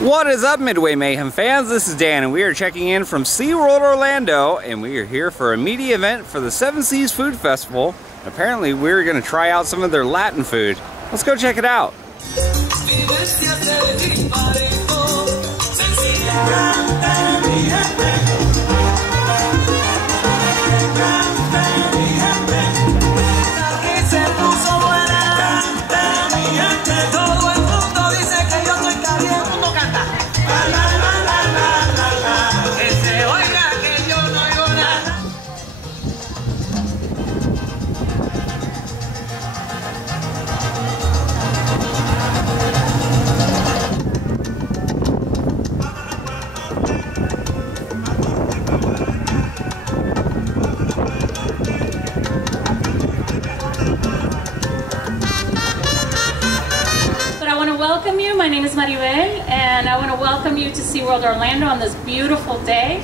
What is up, Midway Mayhem fans? This is Dan, and we are checking in from SeaWorld Orlando, and we are here for a media event for the Seven Seas Food Festival. Apparently, we're going to try out some of their Latin food. Let's go check it out. Welcome you. My name is Maribel, and I want to welcome you to SeaWorld Orlando on this beautiful day.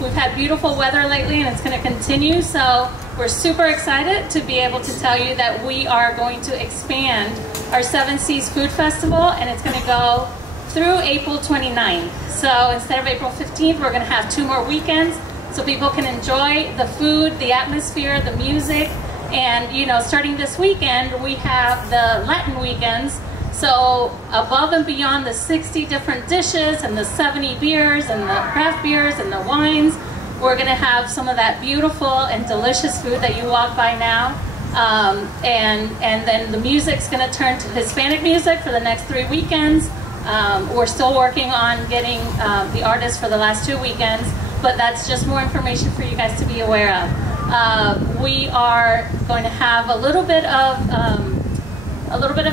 We've had beautiful weather lately, and it's going to continue, so we're super excited to be able to tell you that we are going to expand our Seven Seas Food Festival, and it's going to go through April 29th. So instead of April 15th, we're going to have 2 more weekends so people can enjoy the food, the atmosphere, the music, and you know, starting this weekend, we have the Latin weekends. So above and beyond the 60 different dishes and the 70 beers and the craft beers and the wines, we're going to have some of that beautiful and delicious food that you walk by now. And then the music's going to turn to Hispanic music for the next 3 weekends. We're still working on getting the artists for the last 2 weekends, but that's just more information for you guys to be aware of. We are going to have a little bit of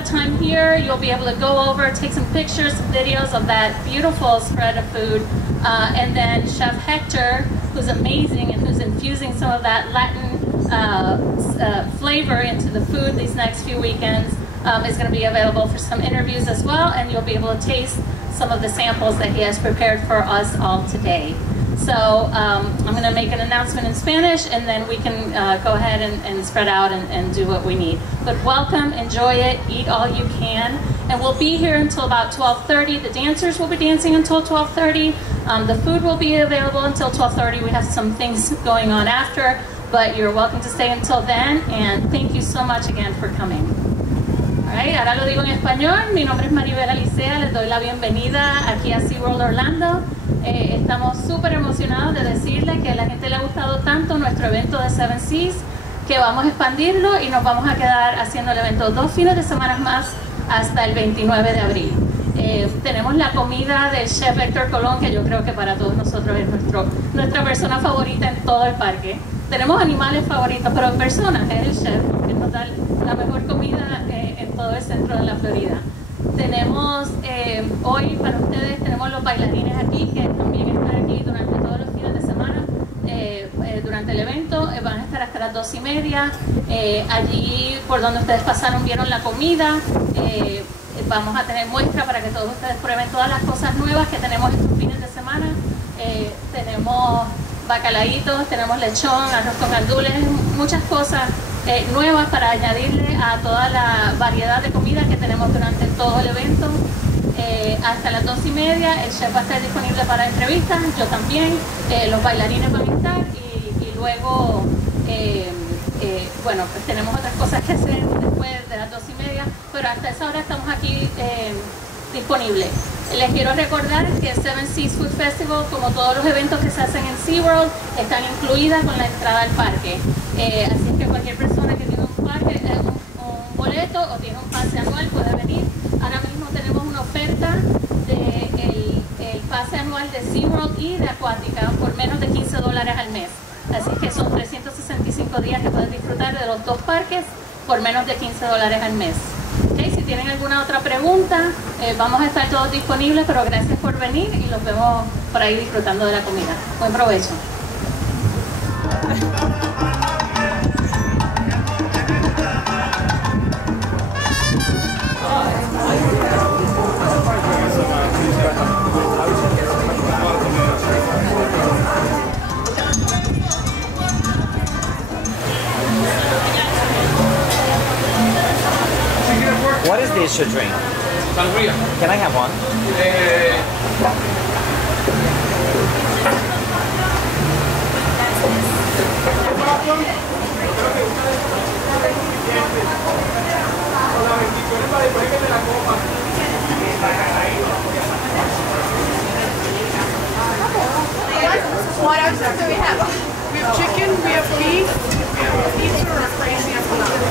time here. You'll be able to go over, take some pictures, some videos of that beautiful spread of food. And then Chef Hector, who's amazing and who's infusing some of that Latin flavor into the food these next few weekends, is going to be available for some interviews as well, and you'll be able to taste some of the samples that he has prepared for us all today. So I'm going to make an announcement in Spanish, and then we can go ahead and spread out and do what we need. But welcome, enjoy it, eat all you can. And we'll be here until about 12:30. The dancers will be dancing until 12:30. The food will be available until 12:30. We have some things going on after, but you're welcome to stay until then. And thank you so much again for coming. All right, ahora lo digo en español. Mi nombre es Maribel Alicea. Les doy la bienvenida aquí a SeaWorld Orlando. Estamos súper emocionados de decirle que a la gente le ha gustado tanto nuestro evento de Seven Seas que vamos a expandirlo y nos vamos a quedar haciendo el evento 2 fines de semana más hasta el 29 de abril. Tenemos la comida del chef Héctor Colón, que yo creo que para todos nosotros es nuestra persona favorita en todo el parque. Tenemos animales favoritos, pero en personas es el chef, porque nos da la mejor comida en todo el centro de la Florida. Tenemos hoy para ustedes, tenemos los bailarines aquí que también están aquí durante todos los fines de semana, durante el evento. Van a estar hasta las 2:30. Allí por donde ustedes pasaron vieron la comida. Vamos a tener muestra para que todos ustedes prueben todas las cosas nuevas que tenemos estos fines de semana. Tenemos bacalaitos, tenemos lechón, arroz con gandules, muchas cosas nuevas para añadirle a toda la variedad de comida que tenemos durante todo el evento. Hasta las 2:30 el chef va a estar disponible para entrevistas, yo también, los bailarines van a estar y luego bueno, pues tenemos otras cosas que hacer después de las 2:30, pero hasta esa hora estamos aquí disponibles. Les quiero recordar que Seven Seas Food Festival, como todos los eventos que se hacen en SeaWorld, están incluidas con la entrada al parque. Así es que cualquier persona que tiene un boleto o tiene un pase anual puede venir. Ahora mismo tenemos una oferta del pase anual de SeaWorld y de Acuática por menos de $15 al mes. Así que son 365 días que pueden disfrutar de los 2 parques por menos de $15 al mes. Okay, si tienen alguna otra pregunta, vamos a estar todos disponibles, pero gracias por venir y los vemos por ahí disfrutando de la comida. Buen provecho. What is this to drink? Sangria. Can I have one? What else do we have? We have chicken, we have beef, we have pizza or crazy empanada.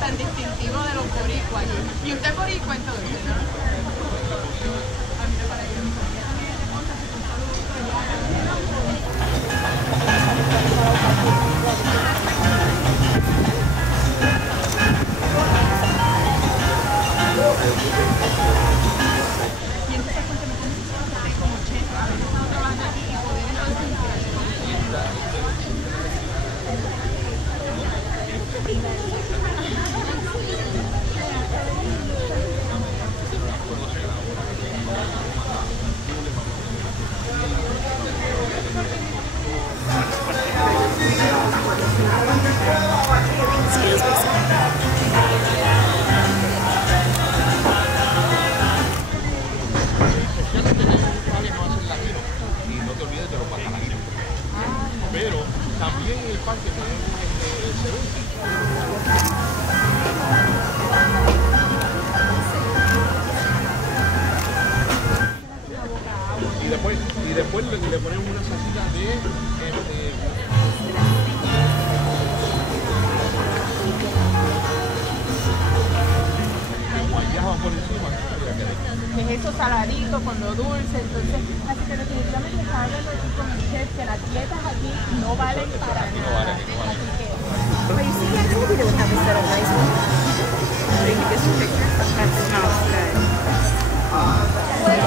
Tan distintivo de los boricuas. Y usted es boricua entonces, ¿no? A mí me parece. Y entonces cuéntame cómo se hace como chef, a ver, estamos trabajando aquí y poder pero también en el parque tenemos el ceviche. Y después le ponemos una salsita de guayaba por encima. es eso saladito con lo dulce, entonces, así que definitivamente está hablando aquí con el chef que las dietas aquí no valen para nada. Así que, But you see, I told you they would have a set of nice ones. They can get some pictures. That smells good.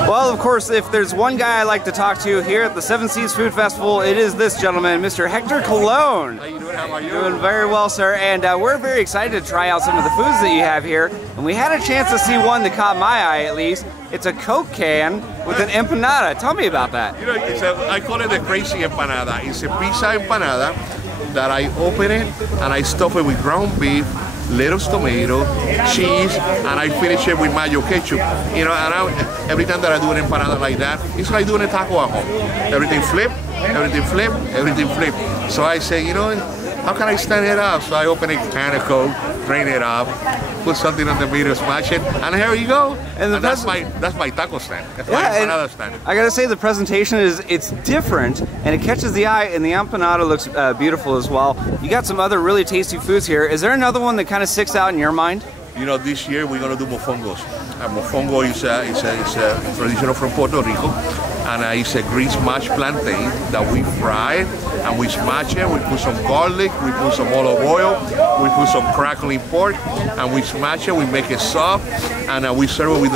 Well, of course, if there's one guy I like to talk to here at the Seven Seas Food Festival, it is this gentleman, Mr. Hector Colon. How you doing? How are you? Doing very well, sir. And we're very excited to try out some of the foods that you have here. And we had a chance to see one that caught my eye, at least. It's a Coke can with an empanada. Tell me about that. You know, I call it the crazy empanada. It's a pizza empanada that I open it and I stuff it with ground beef, lettuce, tomato, cheese, and I finish it with mayo ketchup. You know, and every time that I do an empanada like that, it's like doing a taco at home. Everything flip, everything flip, everything flip. So I say, you know, how can I stand it up? So I open a can of Coke, drain it up, put something on the meter, smash it, and here you go. And that's my taco stand. That's my empanada stand. I gotta say the presentation it's different and it catches the eye, and the empanada looks beautiful as well. You got some other really tasty foods here. Is there another one that kind of sticks out in your mind? You know, this year we're gonna do mofongos. Mofongo is a traditional from Puerto Rico, and it's a grease mashed plantain that we fry and we smash it. We put some garlic, we put some olive oil, we put some crackling pork, and we smash it. We make it soft, and we serve it with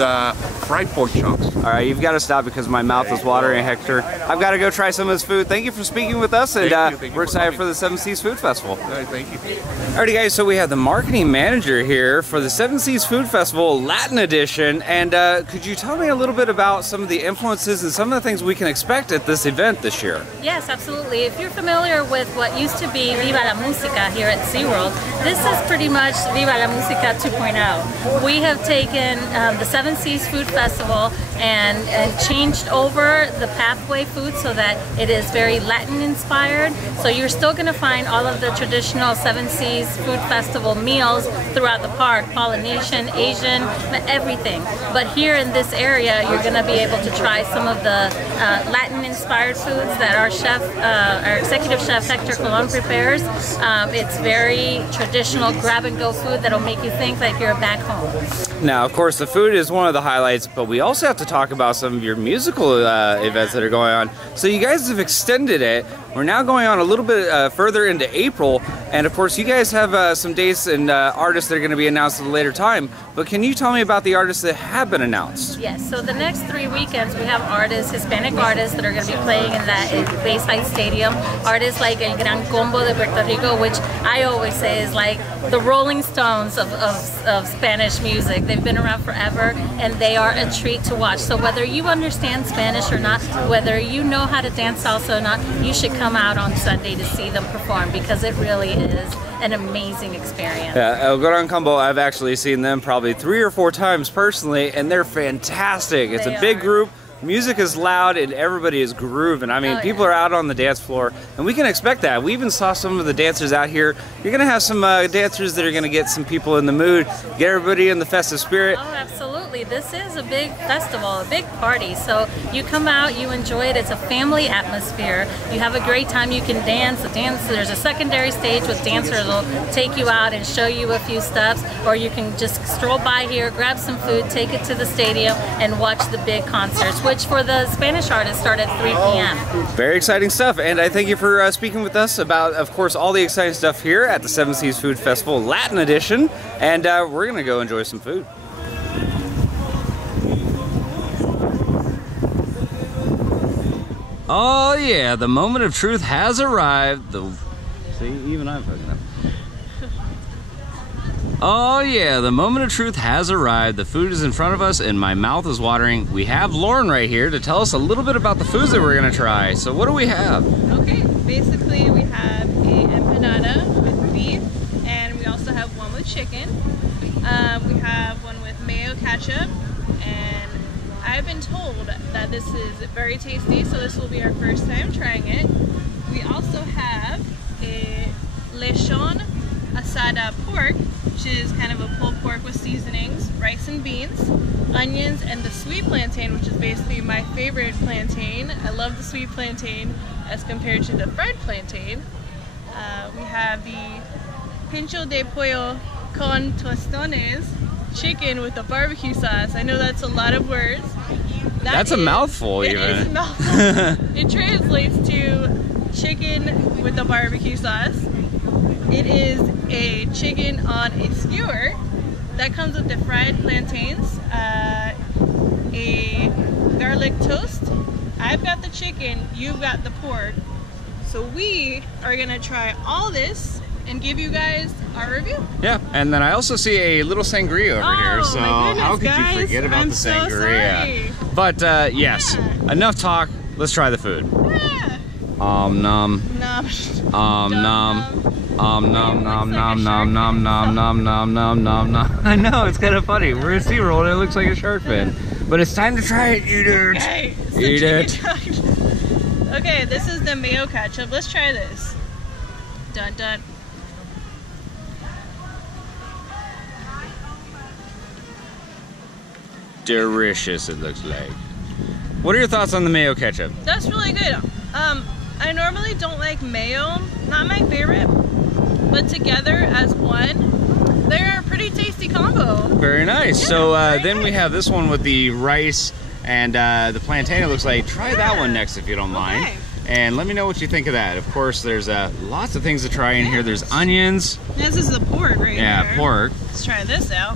fried pork chunks. All right, you've got to stop because my mouth is watering, Hector. I've got to go try some of this food. Thank you for speaking with us, and we're excited for the Seven Seas Food Festival. All right, thank you. Alrighty, guys, so we have the marketing manager here for the Seven Seas Food Festival Latin Edition, and could you tell me a little bit about some of the influences and some of the things we can expect at this event this year? Yes, absolutely. If you're familiar with what used to be Viva la Música here at SeaWorld, this is pretty much Viva la Música 2.0. We have taken the Seven Seas Food Festival and changed over the pathway food so that it is very Latin inspired. So you're still going to find all of the traditional Seven Seas Food Festival meals throughout the park, Polynesian, Asian, everything. But here in this area, you're going to be able to try some of the Latin inspired foods that our chef, our executive chef Hector Colon prepares. It's very traditional grab and go food that'll make you think like you're back home. Now, of course, the food is one of the highlights, but we also have to talk about some of your musical events that are going on. So you guys have extended it We're now going on a little bit further into April, and of course you guys have some dates and artists that are going to be announced at a later time, but can you tell me about the artists that have been announced? Yes, so the next 3 weekends we have artists, Hispanic artists that are going to be playing in that Bayside Stadium. Artists like El Gran Combo de Puerto Rico, which I always say is like the Rolling Stones of Spanish music. They've been around forever and they are a treat to watch. So whether you understand Spanish or not, whether you know how to dance salsa or not, you should come out on Sunday to see them perform because it really is an amazing experience. Yeah, El Gran Combo, I've actually seen them probably 3 or 4 times personally, and they're fantastic. It's a big group. Music is loud and everybody is grooving. I mean, people are out on the dance floor, and we can expect that. We even saw some of the dancers out here. You're gonna have some dancers that are gonna get some people in the mood, get everybody in the festive spirit. Oh, absolutely. This is a big festival, a big party. So you come out, you enjoy it. It's a family atmosphere. You have a great time. You can dance. There's a secondary stage with dancers will take you out and show you a few steps, or you can just stroll by here, grab some food, take it to the stadium, and watch the big concerts, which for the Spanish artists start at 3 p.m. Very exciting stuff, and I thank you for speaking with us about, of course, all the exciting stuff here at the Seven Seas Food Festival Latin Edition, and we're going to go enjoy some food. Oh yeah, the moment of truth has arrived. See, even I'm fucking up. Oh yeah, the moment of truth has arrived. The food is in front of us and my mouth is watering. We have Lauren right here to tell us a little bit about the foods that we're gonna try. So what do we have? Okay, basically we have a empanada with beef, and we also have one with chicken. We have one with mayo ketchup, and I've been told that this is very tasty, so this will be our first time trying it. We also have a lechon asada pork, which is kind of a pulled pork with seasonings, rice and beans, onions, and the sweet plantain, which is basically my favorite plantain. I love the sweet plantain as compared to the fried plantain. We have the pincho de pollo con tostones, chicken with the barbecue sauce. I know that's a lot of words. That's a mouthful, even. It is a mouthful. It translates to chicken with the barbecue sauce. It is a chicken on a skewer that comes with the fried plantains, a garlic toast. I've got the chicken, you've got the pork. So we are gonna try all this and give you guys our review. Yeah, and then I also see a little sangria over here, so my goodness, how could guys, you forget about I'm the so sangria? sorry. But yes, enough talk, let's try the food. Yeah. Nom. Nom. Nom. Nom nom nom nom nom nom nom nom nom nom nom nom. I know, it's kind of funny. We're at SeaWorld and it looks like a shark fin. But it's time to try it, eat it. Okay, Eat it. Okay, this is the mayo ketchup. Let's try this. Dun dun. Delicious, it looks like. What are your thoughts on the mayo ketchup? That's really good. I normally don't like mayo, not my favorite, but together as one, they're a pretty tasty combo. Very nice. Yeah, so very then we have this one with the rice and the plantain, it looks like. Try that one next if you don't mind. Okay. And let me know what you think of that. Of course, there's lots of things to try in here. There's onions. This is the pork right here. Yeah, pork. Let's try this out.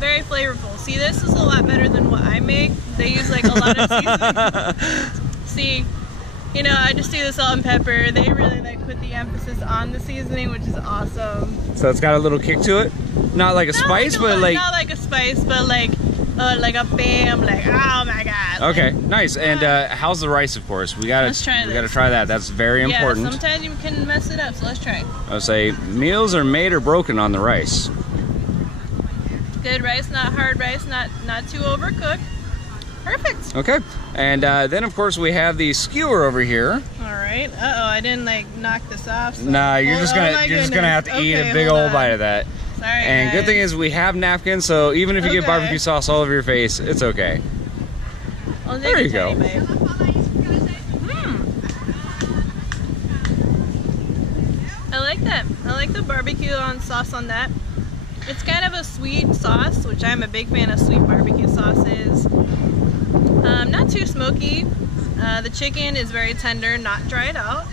Very flavorful. See, this is a lot better than what I make. They use like a lot of seasoning. See, you know, I just do the salt and pepper. They really like put the emphasis on the seasoning, which is awesome. So it's got a little kick to it. Not like a spice, but like... Not like a spice, but like a bam, like, oh my god. Okay, nice. And how's the rice, of course? We gotta try that. That's very important. Yeah, sometimes you can mess it up, so let's try it. I would say meals are made or broken on the rice. Good rice, not hard rice, not too overcooked. Perfect. Okay, and then of course we have the skewer over here. All right. Uh-oh, I didn't like knock this off. So. Nah, you're just gonna have to eat a big old bite of that. Sorry. And guys. good thing is we have napkins, so even if you get barbecue sauce all over your face, it's okay. There you go. I like that. I like the barbecue sauce on that. It's kind of a sweet sauce, which I'm a big fan of sweet barbecue sauces. Not too smoky. The chicken is very tender, not dried out.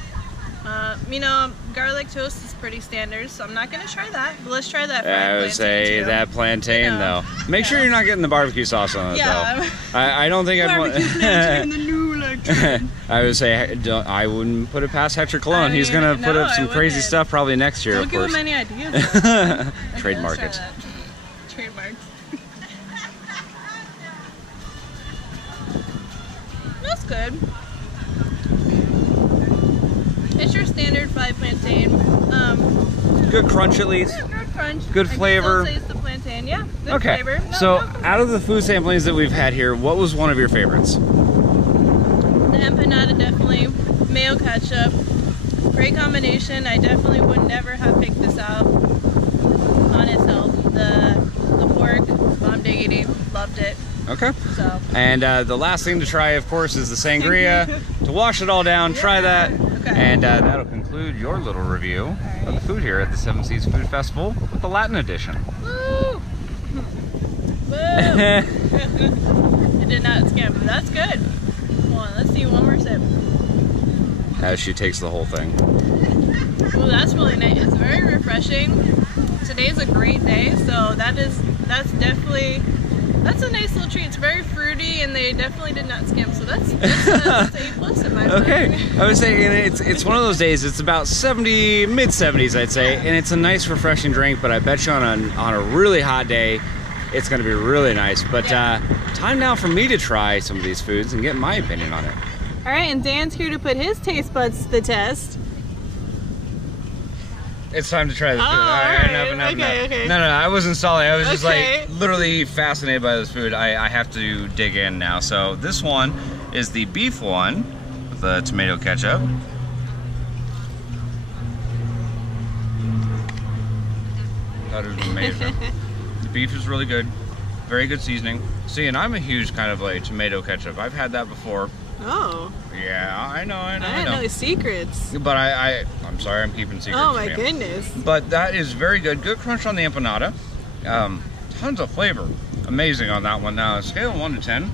You know, garlic toast is pretty standard, so I'm not going to try that. But let's try that fried plantain. I would say too. that plantain, though. Make sure you're not getting the barbecue sauce on it, though. I don't think I'd want... plantain, the new electric. I would say I wouldn't put it past Hector Cologne. He's going to put up some crazy stuff probably next year, Don't of course. give him any ideas. Trademark it. Trademark. That's good. It's your standard fried plantain. Good crunch at least. Yeah, good crunch. Good flavor. I can still taste the plantain. Yeah, good Okay. flavor. No, So, no. out of the food samplings that we've had here, what was one of your favorites? The empanada, definitely. Mayo ketchup. Great combination. I definitely would never have picked this out on its own. The pork, bomb diggity, loved it. Okay. So. And the last thing to try, of course, is the sangria. To wash it all down, try that. Okay. And that'll conclude your little review of the food here at the Seven Seas Food Festival with the Latin edition. Woo! Woo! I did not skim, but that's good. Hold on, let's see one more sip. As she takes the whole thing. Ooh, that's really nice. It's very refreshing. Today's a great day, so that's definitely a nice little treat. It's very fruity, and they definitely did not skim, so that's A plus in my book. Okay, I would say it's one of those days. It's about 70, mid 70s, I'd say, and it's a nice, refreshing drink. But I bet you on a really hot day, it's going to be really nice. But time now for me to try some of these foods and get my opinion on it. All right, and Dan's here to put his taste buds to the test. It's time to try the food. Oh, all right. Enough. Okay. No, I wasn't stalling. I was just Okay. like literally fascinated by this food. I have to dig in now. So this one is the beef one with the tomato ketchup. That is amazing. The beef is really good. Very good seasoning. See, and I'm a huge kind of like tomato ketchup. I've had that before. Oh. Yeah, I know. I didn't know the secrets. But I'm sorry, I'm keeping secrets. Oh my from you. goodness. But that is very good. Good crunch on the empanada. Tons of flavor. Amazing on that one. Now, scale of 1 to 10.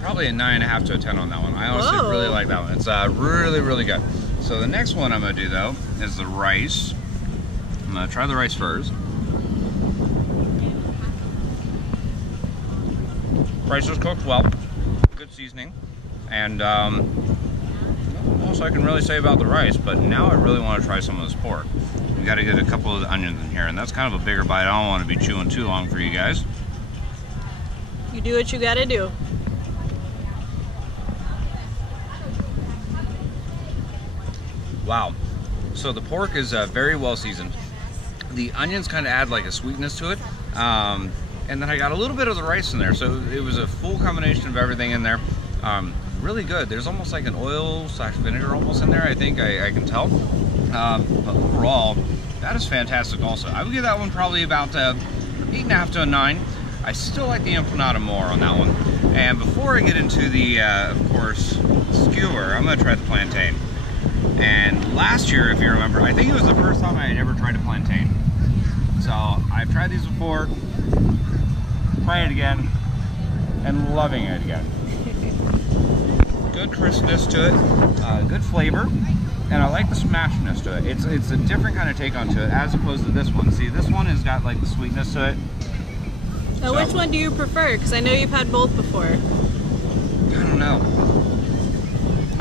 Probably a 9.5 to a 10 on that one. I honestly really like that one. It's really, really good. So the next one I'm going to do, though, is the rice. I'm going to try the rice first. Rice is cooked well. Good seasoning. And not else I can really say about the rice, but now I really want to try some of this pork. We got to get a couple of the onions in here, and that's kind of a bigger bite. I don't want to be chewing too long for you guys. You do what you gotta do. Wow. So the pork is very well seasoned. The onions kind of add like a sweetness to it. And then I got a little bit of the rice in there. So it was a full combination of everything in there. Really good. There's almost like an oil / vinegar almost in there, I think. I can tell. But overall, that is fantastic also. I would give that one probably about 8.5 to a 9. I still like the empanada more on that one. And before I get into the, of course, skewer, I'm going to try the plantain. And last year, if you remember, I think it was the first time I had ever tried a plantain. So I've tried these before, trying it again, and loving it again. Good crispness to it, good flavor, and I like the smashiness to it. It's a different kind of take onto it as opposed to this one. See, this one has got like the sweetness to it. Now, So, which one do you prefer? Because I know you've had both before. I don't know.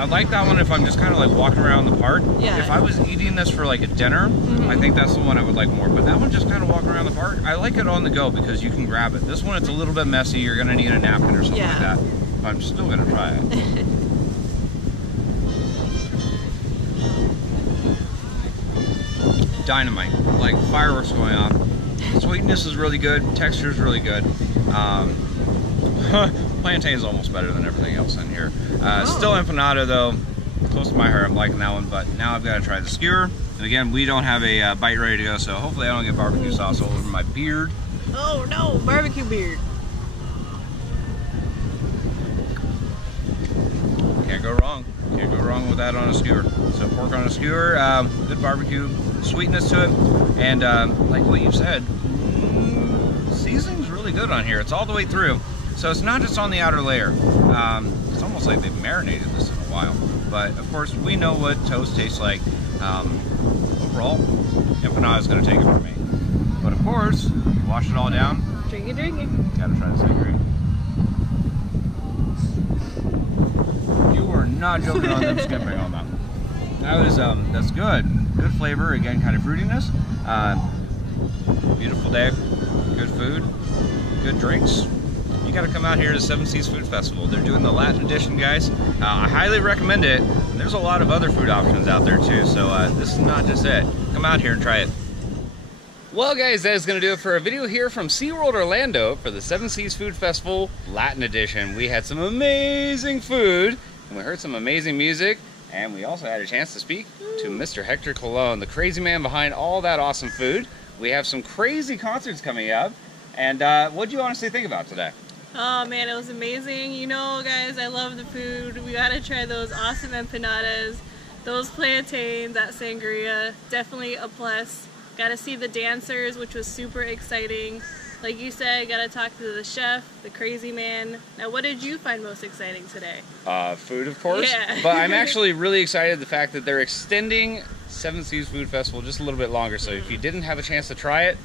I like that one if I'm just kind of like walking around the park. Yeah. If I was eating this for like a dinner, I think that's the one I would like more. But that one just kind of walking around the park, I like it on the go because you can grab it. This one, it's a little bit messy. You're going to need a napkin or something like that. But I'm still going to try it. Dynamite, like fireworks going off. Sweetness is really good, texture is really good. Plantain is almost better than everything else in here. Still empanada though, close to my heart. I'm liking that one, but now I've got to try the skewer. And again, we don't have a bite ready to go, so hopefully I don't get barbecue sauce all over my beard. Oh no, barbecue beard. Can't go wrong. Can't go wrong with that on a skewer. So pork on a skewer, good barbecue, sweetness to it, and like what you said, seasoning's really good on here. It's all the way through, so it's not just on the outer layer. It's almost like they've marinated this in a while, but of course we know what toast tastes like. Overall, empanada is going to take it from me, but of course, wash it all down. Drink it. Gotta try the sangria. You are not joking on them skipping on that. That was that's good. Good flavor, again, kind of fruitiness. Beautiful day, good food, good drinks. You gotta come out here to Seven Seas Food Festival. They're doing the Latin edition, guys. I highly recommend it. There's a lot of other food options out there too, so this is not just it. Come out here and try it. Well guys, that is going to do it for a video here from SeaWorld Orlando for the Seven Seas Food Festival Latin Edition. We had some amazing food, and we heard some amazing music, and we also had a chance to speak to Mr. Hector Colon, the crazy man behind all that awesome food. We have some crazy concerts coming up, and what do you honestly think about today? Oh man, it was amazing. You know guys, I love the food. We gotta try those awesome empanadas, those plantains, that sangria, definitely a plus. Got to see the dancers, which was super exciting. Like you said, got to talk to the chef, the crazy man. Now, what did you find most exciting today? Food, of course. Yeah. But I'm actually really excited the fact that they're extending Seven Seas Food Festival just a little bit longer. So if you didn't have a chance to try it,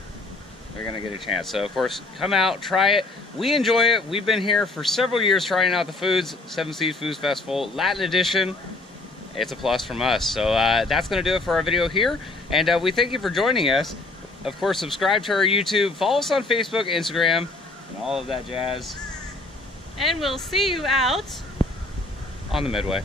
you're going to get a chance. So, of course, come out, try it. We enjoy it. We've been here for several years trying out the foods. Seven Seas Food Festival Latin Edition. It's a plus from us. So that's going to do it for our video here. And we thank you for joining us. Of course, subscribe to our YouTube. Follow us on Facebook, Instagram, and all of that jazz. And we'll see you out on the Midway.